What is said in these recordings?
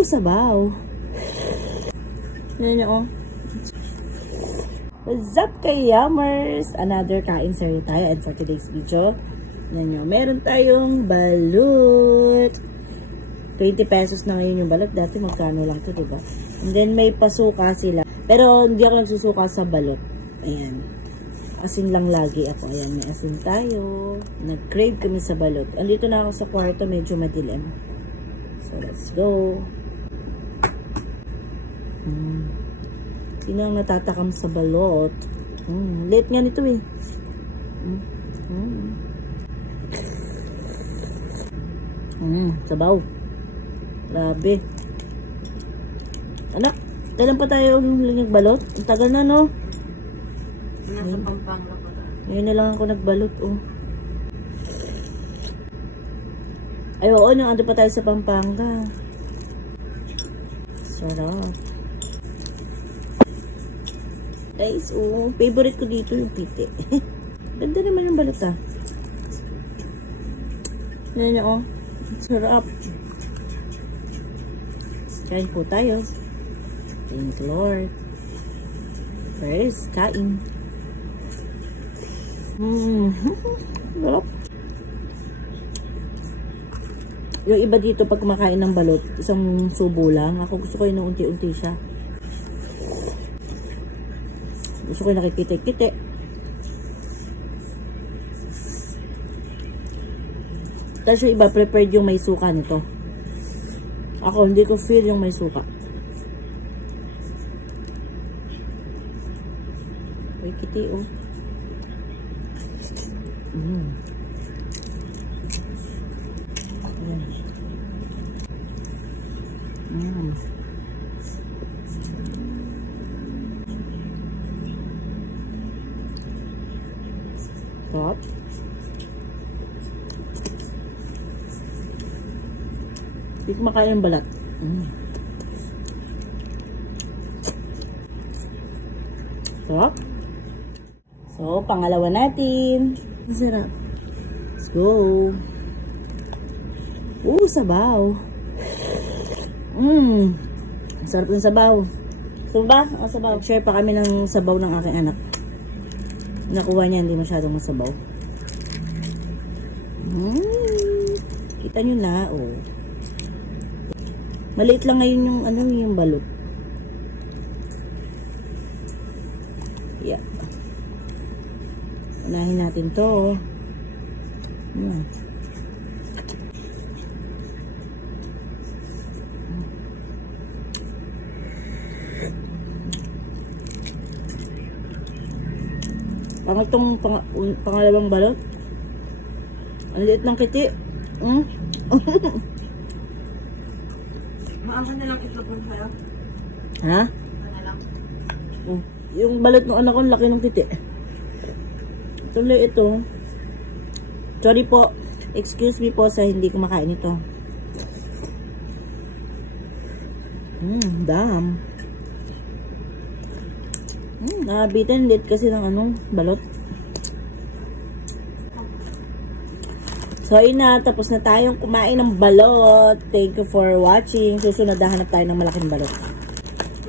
Sabaw. Yan niyo, oh. What's up, Yummers? Another kain series tayo. And for today's video, yan nyo, meron tayong balut. 20 pesos na ngayon yung balut. Dati magkano lang to, diba? And then may pasuka sila. Pero hindi ako nagsusuka sa balut. Ayan. Asin lang lagi ako. Ayan, may asin tayo. Nag-crave kami sa balut. Andito na ako sa kwarto, medyo madilim. So, let's go. Sino ang natatakam sa balot? Late nga nito eh. Sabaw. Grabe. Anak, kailan pa tayo nagbalot? Ang tagal na, no? Nasa Pampanga po na. Ngayon na lang ako nagbalot, oh. Ay, oo, ando pa tayo sa Pampanga. Sarap. Guys, oh, favorite ko dito yung pite. Ganda naman yung balot, ah. Yan niya, oh. Sarap. Kain po tayo. Thank you, Lord. First, kain. Sarap. Yung iba dito pag kumakain ng balot, isang subo lang. Ako gusto ko yung unti-unti siya. Gusto ko yung nakikite-kite. Tapos yung iba, prepared yung may suka nito. Ako, hindi ko feel yung may suka. May kiti, oh. Ayan. Sarap. Hindi ko makain yung balat. Sarap. So, pangalawa natin. Sarap. Let's go. Sabaw. Sarap ng sabaw. Sabaw? Sabaw. Share pa kami ng sabaw ng aking anak. Nakuha niya, hindi masyadong masabaw. Kita nyo na, oh. Maliit lang ngayon yung, yung balot. Yeah. Unahin natin to. Parang itong pangalawang balot. Ang liit ng kiti. Maawa na lang ito po sa'yo. Ha? Na lang. Yung balot ng anak ko, laki ng kiti. Tuloy ito. Sorry po. Excuse me po sa hindi kumakain ito. Damn. Nakabitin late kasi ng balot. So, ayun na. Tapos na tayong kumain ng balot. Thank you for watching. Susunod, hanap tayo ng malaking balot.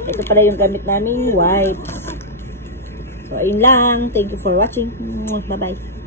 Ito pala yung gamit naming wipes. So, ayun lang. Thank you for watching. Bye-bye.